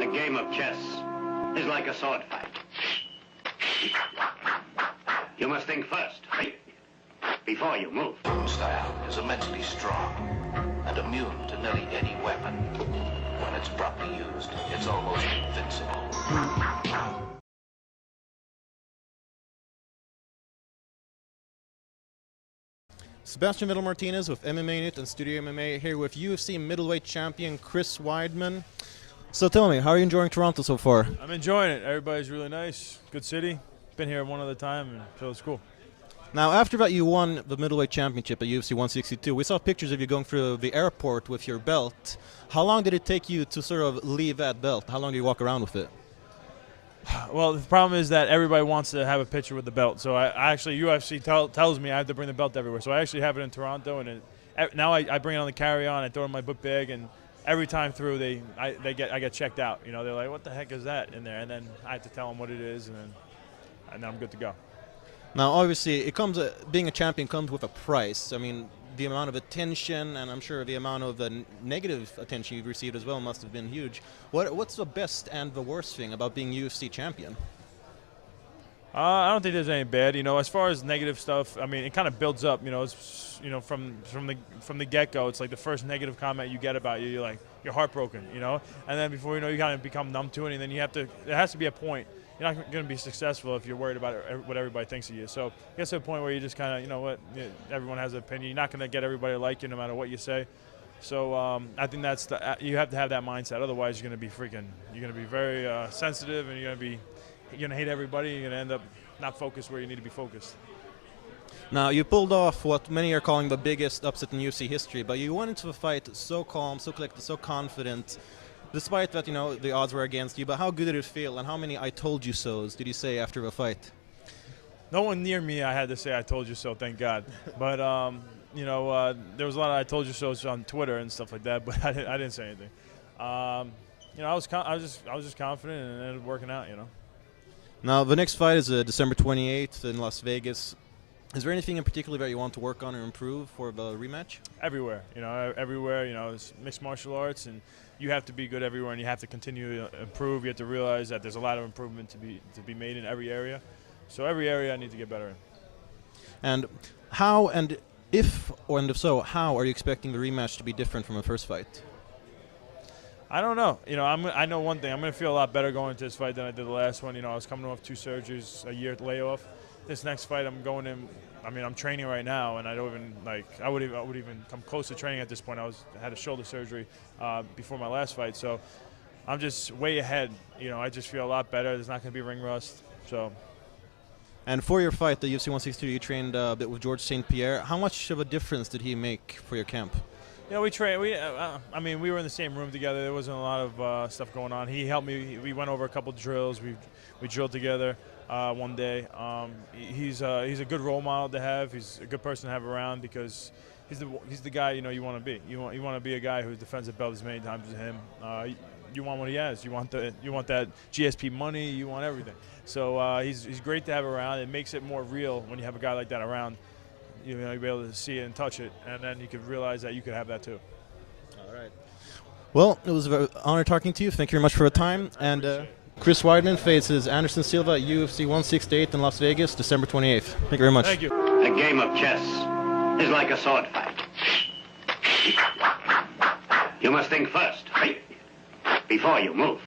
A game of chess is like a sword fight. You must think first, before you move. Style is immensely strong and immune to nearly any weapon. When it's properly used, it's almost invincible. Sebastian Vendel-Martinez with MMAnytt and Studio MMA here with UFC middleweight champion Chris Weidman. So tell me, how are you enjoying Toronto so far? I'm enjoying it. Everybody's really nice. Good city. Been here one other time, and so it's cool. Now, after that you won the middleweight championship at UFC 162. We saw pictures of you going through the airport with your belt. How long did it take you to sort of leave that belt? How long do you walk around with it? Well, the problem is that everybody wants to have a picture with the belt. So I actually, UFC tells me I have to bring the belt everywhere. So I actually have it in Toronto, and now I bring it on the carry-on. I throw it in my book bag, and every time through, I get checked out. You know, they're like, "What the heck is that in there?" And then I have to tell them what it is, and then I'm good to go. Now, obviously, being a champion comes with a price. I mean, the amount of attention, and I'm sure the amount of negative attention you've received as well must have been huge. What's the best and the worst thing about being UFC champion? I don't think there's any bad. You know, as far as negative stuff, I mean, it kind of builds up. You know, it's, you know, from the get-go, it's like the first negative comment you get about you, you're heartbroken. You know, and then before you know, you kind of become numb to it, and then there has to be a point. You're not going to be successful if you're worried about what everybody thinks of you. So it gets to a point where you just kind of, you know what, everyone has an opinion. You're not going to get everybody to like you no matter what you say. So I think you have to have that mindset. Otherwise, you're going to be very sensitive, and you're going to hate everybody. You're going to end up not focused where you need to be focused. Now, you pulled off what many are calling the biggest upset in UFC history, but you went into the fight so calm, so collected, so confident. Despite that, you know, the odds were against you, but how good did it feel, and how many "I told you so"s did you say after the fight? No one near me I had to say "I told you so," thank God. But you know, there was a lot of "I told you so"s on Twitter and stuff like that, but I didn't say anything. You know, I was just confident, and it ended up working out. You know. Now, the next fight is December 28th in Las Vegas. Is there anything in particular that you want to work on or improve for the rematch? Everywhere, you know, everywhere. You know, it's mixed martial arts, and you have to be good everywhere, and you have to continue to improve. You have to realize that there's a lot of improvement to be made in every area. So every area I need to get better in. And how, and if so, how are you expecting the rematch to be different from the first fight? I don't know. You know, I know one thing. I'm going to feel a lot better going into this fight than I did the last one. You know, I was coming off 2 surgeries, a year layoff. This next fight, I'm going in. I mean, I'm training right now, and I don't even I would even come close to training at this point. I had a shoulder surgery before my last fight, so I'm just way ahead. You know, I just feel a lot better. There's not going to be ring rust. So. And for your fight, the UFC 162, you trained a bit with George St. Pierre. How much of a difference did he make for your camp? Yeah, we trained. I mean, we were in the same room together. There wasn't a lot of stuff going on. He helped me. We went over a couple drills. We drilled together one day. He's a good role model to have. He's a good person to have around because he's the guy you want to be. You want to be a guy who defends a belt as many times as him. You want what he has. You want that GSP money. You want everything. So he's great to have around. It makes it more real when you have a guy like that around. You know, you'll be able to see it and touch it, and then you can realize that you could have that too. All right. Well, it was an honor talking to you. Thank you very much for the time. And Chris Weidman faces Anderson Silva at UFC 168 in Las Vegas, December 28th. Thank you very much. Thank you. A game of chess is like a sword fight. You must think first, before you move.